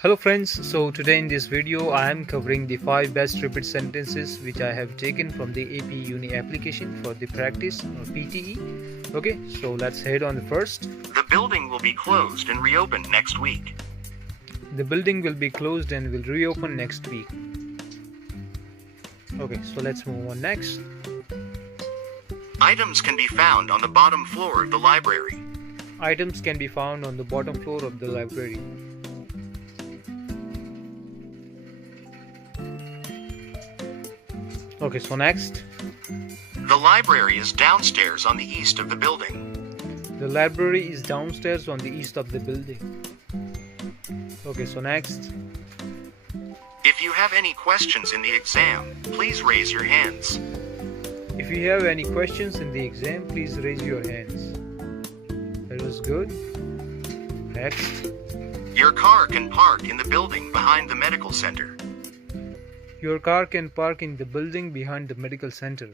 Hello friends, so today in this video I am covering the 5 best repeat sentences which I have taken from the APEUni application for the practice or PTE. Okay, so let's head on the first. The building will be closed and reopened next week. The building will be closed and will reopen next week. Okay, so let's move on next. Items can be found on the bottom floor of the library. Items can be found on the bottom floor of the library. Okay, so next. The library is downstairs on the east of the building. The library is downstairs on the east of the building. Okay, so next. If you have any questions in the exam, please raise your hands. If you have any questions in the exam, please raise your hands. That was good. Next. Your car can park in the building behind the medical center. Your car can park in the building behind the medical center.